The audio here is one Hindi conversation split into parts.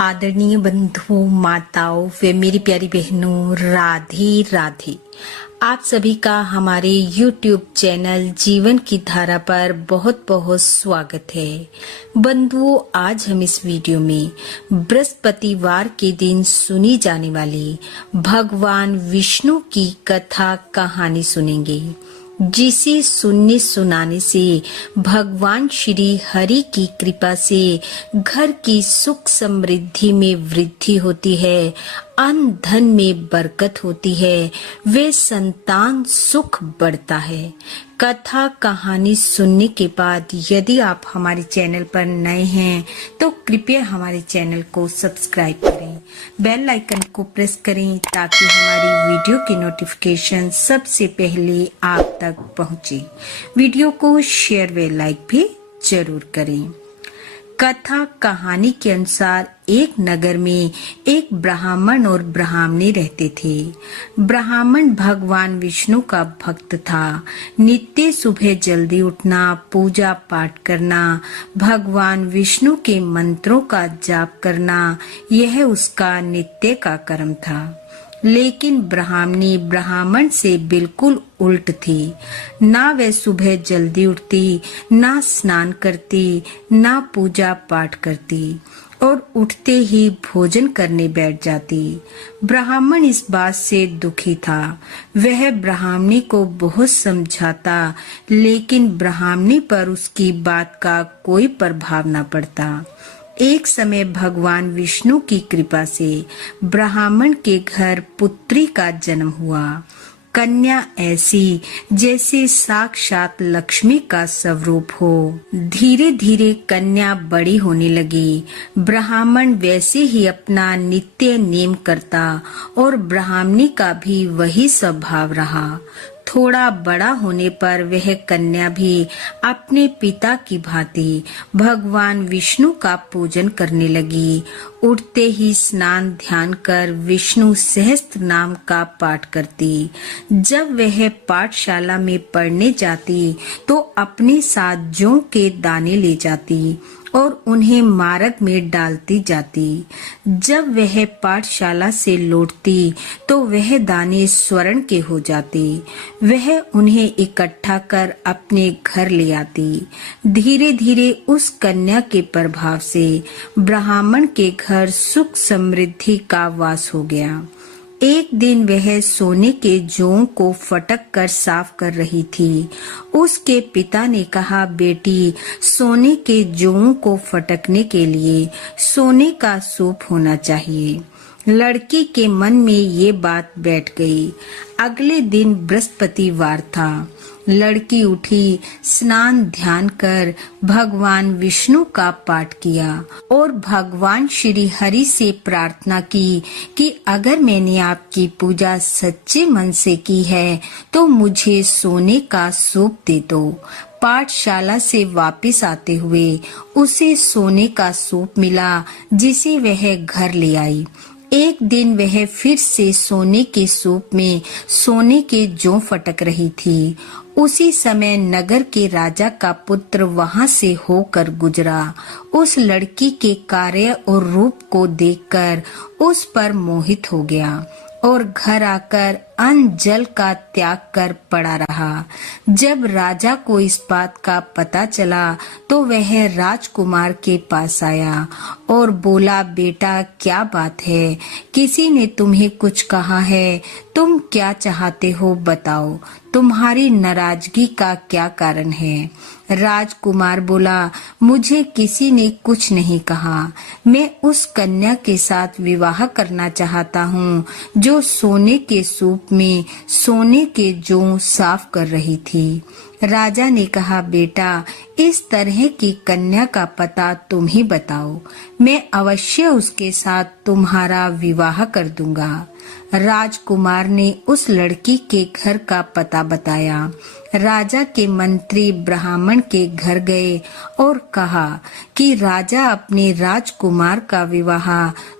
आदरणीय बंधुओं, माताओं व मेरी प्यारी बहनों, राधे राधे। आप सभी का हमारे YouTube चैनल जीवन की धारा पर बहुत बहुत स्वागत है। बंधुओं, आज हम इस वीडियो में बृहस्पतिवार के दिन सुनी जाने वाली भगवान विष्णु की कथा कहानी सुनेंगे, जिसे सुनने सुनाने से भगवान श्री हरि की कृपा से घर की सुख समृद्धि में वृद्धि होती है, अन्न धन में बरकत होती है, वे संतान सुख बढ़ता है। कथा कहानी सुनने के बाद यदि आप हमारे चैनल पर नए हैं तो कृपया हमारे चैनल को सब्सक्राइब करें, बेल आइकन को प्रेस करें ताकि हमारी वीडियो की नोटिफिकेशन सबसे पहले आप तक पहुंचे। वीडियो को शेयर व लाइक भी जरूर करें। कथा कहानी के अनुसार एक नगर में एक ब्राह्मण और ब्राह्मणी रहते थे। ब्राह्मण भगवान विष्णु का भक्त था। नित्य सुबह जल्दी उठना, पूजा पाठ करना, भगवान विष्णु के मंत्रों का जाप करना, यह उसका नित्य का कर्म था। लेकिन ब्राह्मणी ब्राह्मण से बिल्कुल उल्ट थी। ना वह सुबह जल्दी उठती, ना स्नान करती, ना पूजा पाठ करती और उठते ही भोजन करने बैठ जाती। ब्राह्मण इस बात से दुखी था। वह ब्राह्मणी को बहुत समझाता, लेकिन ब्राह्मणी पर उसकी बात का कोई प्रभाव न पड़ता। एक समय भगवान विष्णु की कृपा से ब्राह्मण के घर पुत्री का जन्म हुआ। कन्या ऐसी जैसे साक्षात लक्ष्मी का स्वरूप हो। धीरे धीरे कन्या बड़ी होने लगी। ब्राह्मण वैसे ही अपना नित्य नेम करता और ब्राह्मणी का भी वही स्वभाव रहा। थोड़ा बड़ा होने पर वह कन्या भी अपने पिता की भांति भगवान विष्णु का पूजन करने लगी। उठते ही स्नान ध्यान कर विष्णु सहस्त्र नाम का पाठ करती। जब वह पाठशाला में पढ़ने जाती तो अपने साथ जौ के दाने ले जाती और उन्हें मार्ग में डालती जाती। जब वह पाठशाला से लौटती तो वह दाने स्वर्ण के हो जाते। वह उन्हें इकट्ठा कर अपने घर ले आती। धीरे धीरे उस कन्या के प्रभाव से ब्राह्मण के घर सुख समृद्धि का वास हो गया। एक दिन वह सोने के जौ को फटक कर साफ कर रही थी। उसके पिता ने कहा, बेटी, सोने के जौ को फटकने के लिए सोने का सूप होना चाहिए। लड़की के मन में ये बात बैठ गई। अगले दिन बृहस्पतिवार था। लड़की उठी, स्नान ध्यान कर भगवान विष्णु का पाठ किया और भगवान श्री हरि से प्रार्थना की कि अगर मैंने आपकी पूजा सच्चे मन से की है तो मुझे सोने का सूप दे दो। पाठशाला से वापस आते हुए उसे सोने का सूप मिला, जिसे वह घर ले आई। एक दिन वह फिर से सोने के सूप में सोने के जौ फटक रही थी। उसी समय नगर के राजा का पुत्र वहां से होकर गुजरा। उस लड़की के कार्य और रूप को देखकर उस पर मोहित हो गया और घर आकर अन्न जल का त्याग कर पड़ा रहा। जब राजा को इस बात का पता चला तो वह राजकुमार के पास आया और बोला, बेटा, क्या बात है? किसी ने तुम्हें कुछ कहा है? तुम क्या चाहते हो, बताओ। तुम्हारी नाराजगी का क्या कारण है? राजकुमार बोला, मुझे किसी ने कुछ नहीं कहा। मैं उस कन्या के साथ विवाह करना चाहता हूँ जो सोने के सूप में सोने के जौ साफ कर रही थी। राजा ने कहा, बेटा, इस तरह की कन्या का पता तुम ही बताओ, मैं अवश्य उसके साथ तुम्हारा विवाह कर दूंगा। राजकुमार ने उस लड़की के घर का पता बताया। राजा के मंत्री ब्राह्मण के घर गए और कहा कि राजा अपने राजकुमार का विवाह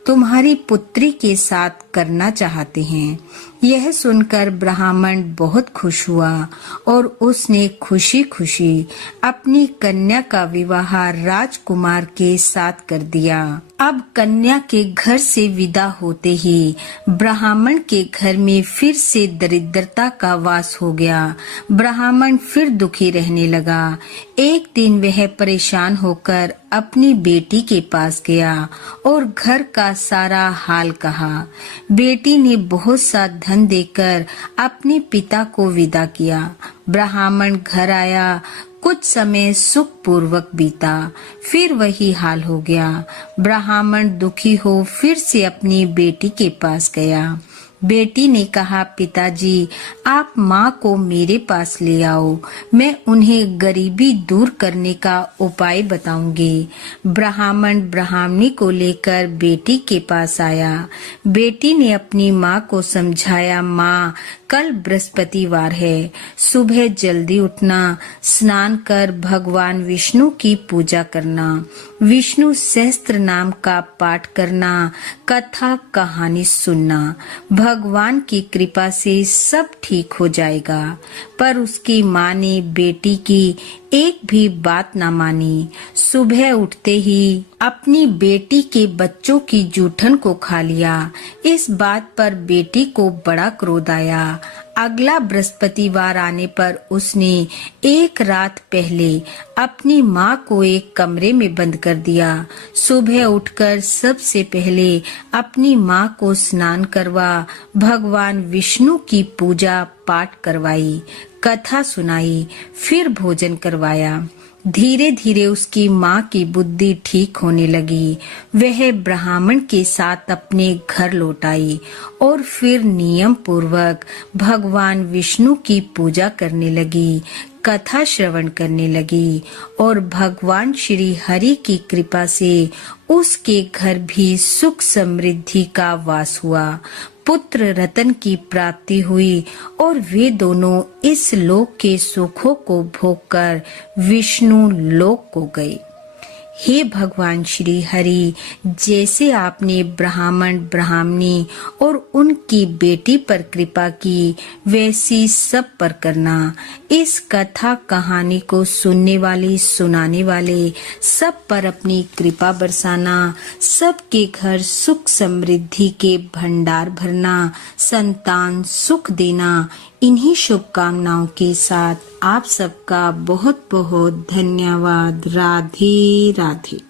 तुम्हारी पुत्री के साथ करना चाहते हैं। यह सुनकर ब्राह्मण बहुत खुश हुआ और उसने खुशी खुशी अपनी कन्या का विवाह राजकुमार के साथ कर दिया। अब कन्या के घर से विदा होते ही ब्राह्मण के घर में फिर से दरिद्रता का वास हो गया। ब्राह्मण फिर दुखी रहने लगा। एक दिन वह परेशान होकर अपनी बेटी के पास गया और घर का सारा हाल कहा। बेटी ने बहुत सा धन देकर अपने पिता को विदा किया। ब्राह्मण घर आया। कुछ समय सुख पूर्वक बीता, फिर वही हाल हो गया। ब्राह्मण दुखी हो फिर से अपनी बेटी के पास गया। बेटी ने कहा, पिताजी आप माँ को मेरे पास ले आओ, मैं उन्हें गरीबी दूर करने का उपाय बताऊंगी। ब्राह्मण ब्राह्मणी को लेकर बेटी के पास आया। बेटी ने अपनी माँ को समझाया, माँ कल बृहस्पतिवार है, सुबह जल्दी उठना, स्नान कर भगवान विष्णु की पूजा करना, विष्णु सहस्त्र नाम का पाठ करना, कथा कहानी सुनना, भगवान की कृपा से सब ठीक हो जाएगा। पर उसकी माँ ने बेटी की एक भी बात न मानी। सुबह उठते ही अपनी बेटी के बच्चों की जूठन को खा लिया। इस बात पर बेटी को बड़ा क्रोध आया। अगला बृहस्पतिवार आने पर उसने एक रात पहले अपनी माँ को एक कमरे में बंद कर दिया। सुबह उठकर सबसे पहले अपनी माँ को स्नान करवा, भगवान विष्णु की पूजा पाठ करवाई, कथा सुनाई, फिर भोजन करवाया। धीरे धीरे उसकी माँ की बुद्धि ठीक होने लगी। वह ब्राह्मण के साथ अपने घर लौट आई और फिर नियम पूर्वक भगवान विष्णु की पूजा करने लगी, कथा श्रवण करने लगी और भगवान श्री हरि की कृपा से उसके घर भी सुख समृद्धि का वास हुआ। पुत्र रतन की प्राप्ति हुई और वे दोनों इस लोक के सुखों को भोगकर विष्णु लोक को गए। हे भगवान श्री हरि, जैसे आपने ब्राह्मण ब्राह्मणी और उनकी बेटी पर कृपा की, वैसी सब पर करना। इस कथा कहानी को सुनने वाले सुनाने वाले सब पर अपनी कृपा बरसाना, सबके घर सुख समृद्धि के भंडार भरना, संतान सुख देना। इन्हीं शुभकामनाओं के साथ आप सबका बहुत बहुत धन्यवाद। राधे राधे।